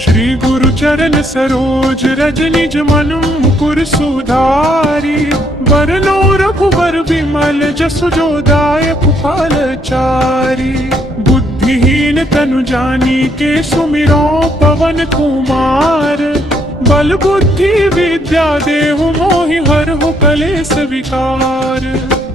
श्री गुरु चरण सरोज रज निज मन मुकुर सुधारी। बरनो रघुबर बिमल जसु जो दायक फल चारी। बुद्धिहीन तनु जानी के सुमिरो पवन कुमार। बल बुद्धि विद्या देहु मोहि हरहु कलेस विकार।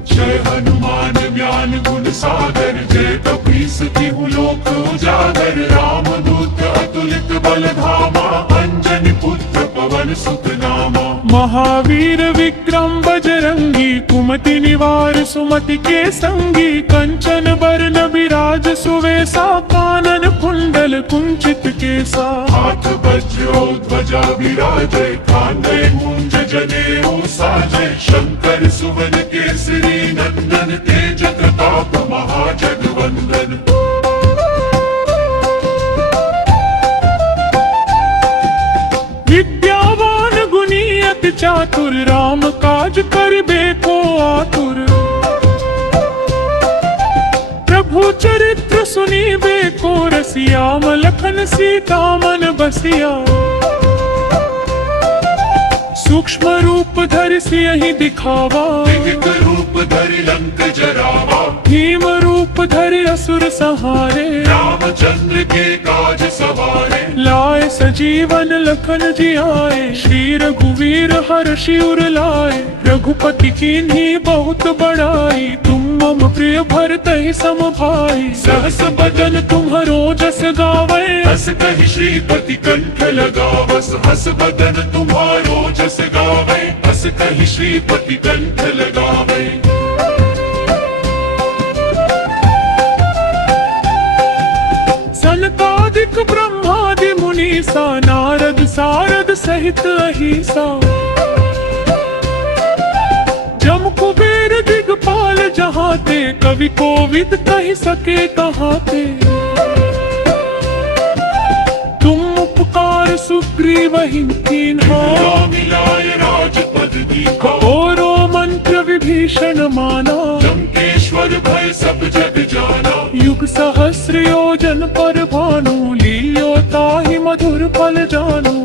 जय हनुमान ज्ञान गुण सागर जय कपीस तिहु लोक उजागर। राम दूत अतुलित बल धामा अंजनी पुत्र पवन सुत नामा। महावीर विक्रम बजरंगी कुमति निवार सुमति के संगी। कंचन बरन विराज सुवेसा कानन कुंडल कुंचित केसा। हाथ वज्रो ध्वजा विराजै कांधे मूंज जनेऊ साजै। शंकर सुवन केसरी नंदन तेज प्रताप महाजगवंदन। विद्यावान गुणी अति चातुर राम काज करिबे को आतुर। प्रभु चरित्र सुनिबे को रसिया। मलखन सीता मन बसिया। सूक्ष्म रूप धरि सियहि दिखावा। विकट रूप धरि लंक जरावा। भीम रूप धरि असुर संहारे। रामचंद्र के काज सवारे। लाए सजीवन लखन जियाए। श्री रघुवीर हर्षि उर लाए। रघुपति कीन्ही बहुत बड़ाई। तुम मम प्रिय भरतहि सम भाई। सहस बदन तुम्हरो जस गावै। हस कहि श्रीपति कंठ लगावस। हस बदन तुम्हारो जस गावै। हस कहि श्रीपति कंठ लगावै। सनकादिक ब्रह्मादि मुनीसा। नारद सारद सहित अहिसा। जम कुबेर दिगपाल जहाते। कवि कोविद कहि सके कहाते। तुम उपकार सुग्रीवहि कीन्हा। मिलाय राजपद दीन्हा। और मंत्र विभीषण माना। लंकेश्वर भय सब जग जाना। युग सहस्र योजन पर भानु। लील्यो ताहि मधुर फल जानू।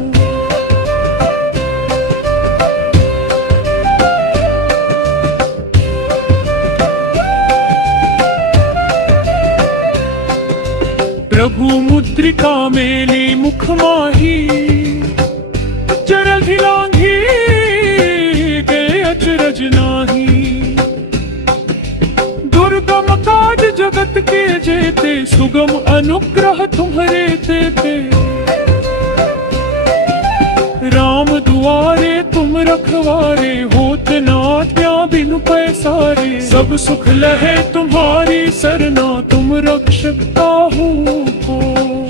प्रभु मुद्रिका मेली मुख माही। चरहि लांघी गए अचरज नाही। दुर्गम काज जगत के जेते। सुगम अनुग्रह तुम्हरे तेते। राम दुआरे तुम रखवारे। होत न आज्ञा बिनु पैसारे। सब सुख लहे तुम्हारी सरना। तुम रक्षक काहू को।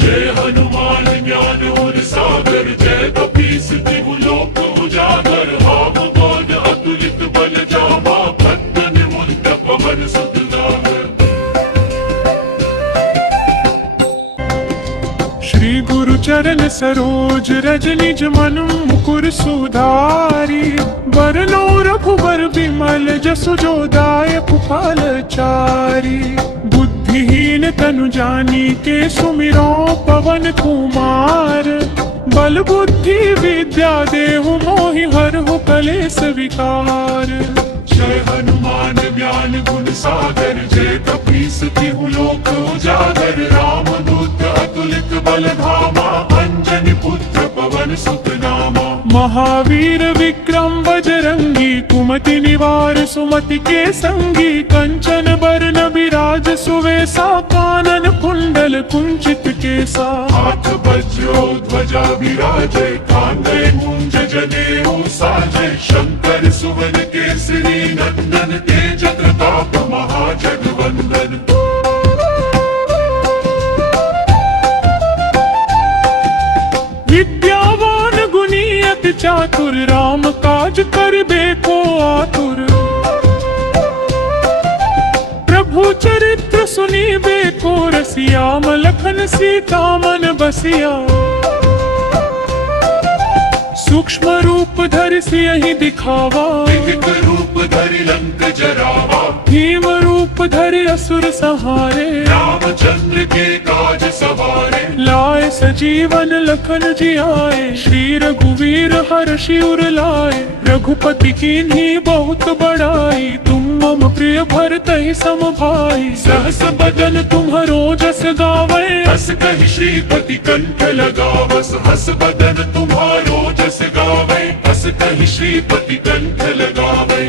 जय हनुमान ज्ञान गुण सागर जय कपीस तिहु लोक उजागर। हाव बोध अतुलित बल जामा। भद्र निमुक्त पवन सुत नागर। श्री गुरु चरण सरोज रज निज मन मुकुर सुधारी। बरनो रघुबर बिमल जसु जो दायक फल चारी। बुद्धिहीन तनु जानी के सुमिरो पवन कुमार। बल बुद्धि विद्या देहु मोहि हरहु कलेस विकार। जय हनुमान ज्ञान गुण सागर जय कपीस तिहु लोक उजागर। राम दूत अतुलित बल धामा अंजनी पुत्र पवन सुत नामा। महावीर विक्रम बजरंगी कुमति निवार सुमति के संगी। कंचन बरन विराज सुवेसा कानन कुंडल कुंचित केसा। हाथ वज्रो ध्वजा विराजै कांधे मूंज जनेऊ साजै। शंकर सुवन केसरी नंदन तेज प्रताप महाजगवंदन। विद्यावान गुणी अति चातुर राम काज करिबे को आतुर। प्रभु चरित्र सुनिबे को रसिया। मलखन सीता मन बसिया। सूक्ष्म रूप धरि सियहि दिखावा, विकट रूप धरि लंक जरावा, भीम रूप धरि असुर संहारे, रामचंद्र के काज सवारे, लाए सजीवन लखन जियाए, श्री रघुवीर हर्षि उर लाए, रघुपति कीन्ही बहुत बड़ाई, तुम मम प्रिय भरतहि सम भाई, सहस बदन तुम्हरो जस गावे, हस कहि श्रीपति कंठ लगावस, हस बदन तुम्हारो जस गावे, हस कहि श्रीपति कंठ लगावे।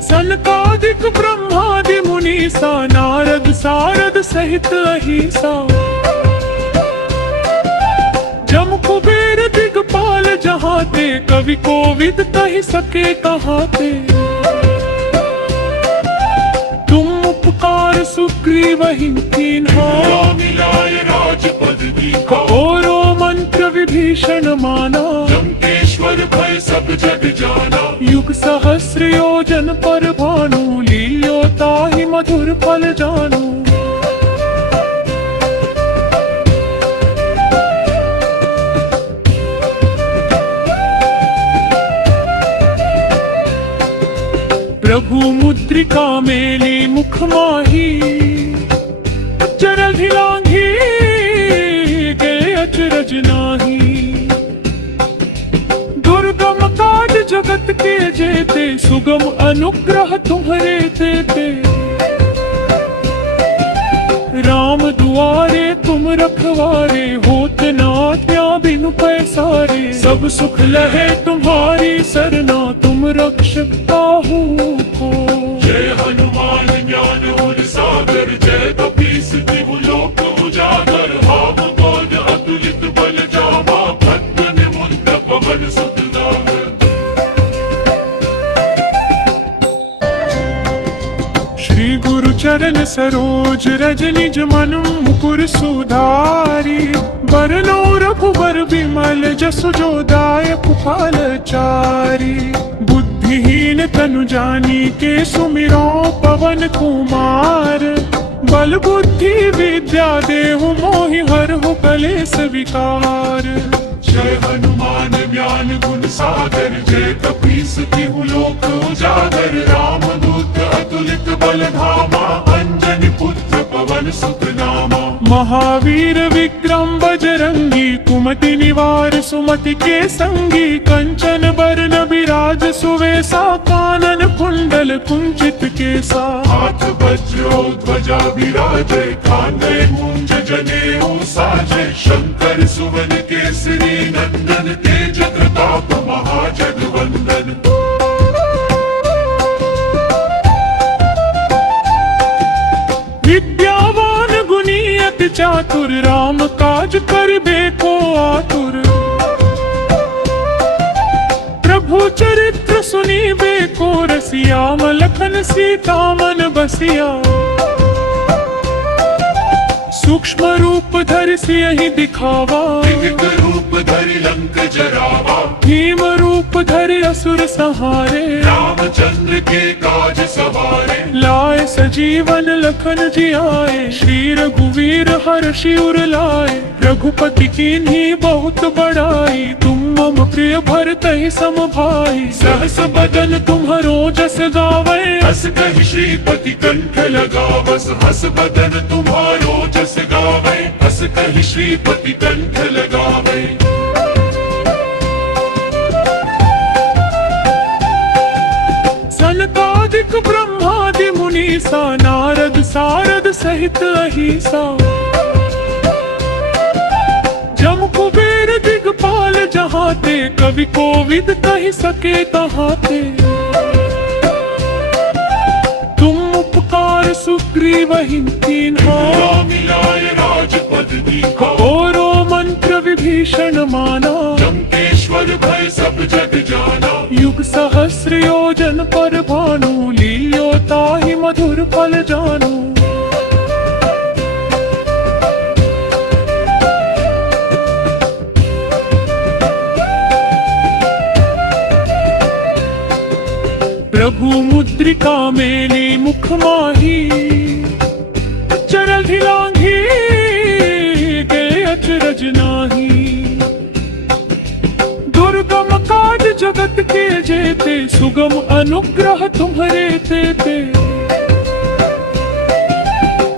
सनकादिक ब्रह्मादि मुनीसा, नारद सारद सहित अहिसा, जम कुबेर दिगपाल जहाते, कवि कोविद कहि सके कहाते, तुम उपकार सुग्रीवहि कीन्हा, मिलाए राजपद दीखा, और मंत्र विभीषण माना, लंकेश्वर भय सब जग जाना, युग सहस्र योजन पर भानु, लील्यो ताहि मधुर फल जानू। प्रभु मुद्रिका मेली मुख माही, अचरज लांघी गए अचरज नाही, दुर्गम काज जगत के जेते, सुगम अनुग्रह तुम्हारे देते, राम दुआरे तुम रखवारे, होत न आज्ञा बिनु पैसारे, सब सुख लहे तुम्हारी सरना, तुम रक्षक काहू को। जय हनुमान ज्ञान गुण सागर, जय कपीस तिहु लोक उजागर, हाव बोध अतुलित बल जावा, भक्त निमुंद पवन सुत नागर। श्री गुरु चरण सरोज रज निज मन मुकुर सुधारी, बरनो रघुबर बिमल जसु जो दायक फल चारी, बुद्धिहीन तनु जानी के सुमिरो पवन कुमार, बल बुद्धि विद्या देहु मोहि हरहु कलेस विकार। जय हनुमान ज्ञान गुण सागर, जय कपीस तिहु लोक उजागर, रामदूत अतुलित बल धामा, अंजनी पुत्र पवन सुत नामा, महावीर विक्रम बजरंगी, कुमति निवार सुमति के संगी, कंचन बरन बिराज सुवेसा, कानन कुंडल कुंचित केसा, हाथ वज्रो ध्वजा विराजे, कांधे मूंज जनेऊ साजे, शंकर सुवन केसरी नंदन, तेज प्रताप महाजगवंदन। विद्यावान गुणी अति चातुर, राम काज करिबे को आतुर, प्रभु चरित्र सुनिबे को रसिया, लखन सीता मन बसिया, सूक्ष्म रूप धरि सियहि दिखावा, विकट रूप धरि लंक जरावा, भीम रूप धरि असुर संहारे, रामचंद्र के काज सवारे, लाए सजीवन लखन जियाए, श्री रघुवीर हर्षि उर लाए, रघुपति कीन्ही बहुत बड़ाई, तुम मम प्रिय भरतहि सम भाई, सहस बदन तुम्हरो जस गावे, हस कहि श्रीपति कंठ लगावस, हस बदन तुम्हारो जस गावे, हस कहि श्रीपति कंठ लगावे। सनकादिक ब्रह्मादि मुनीसा, नारद सारद सहित अहिसा, जम कुबेर दिगपाल जहाते, कवि कोविद कहि सके कहाते, तुम उपकार सुग्रीवहि कीन्हा, मिलाए राजपद दीखा, और मंत्र विभीषण माना, लंकेश्वर भय सब जग जाना, युग सहस्र योजन पर भानु, लील्यो ताहि मधुर फल जानू। प्रभु मुद्रिका मेली मुख माही, अचरज लांघी सुगम अनुग्रह तुम्हारे ते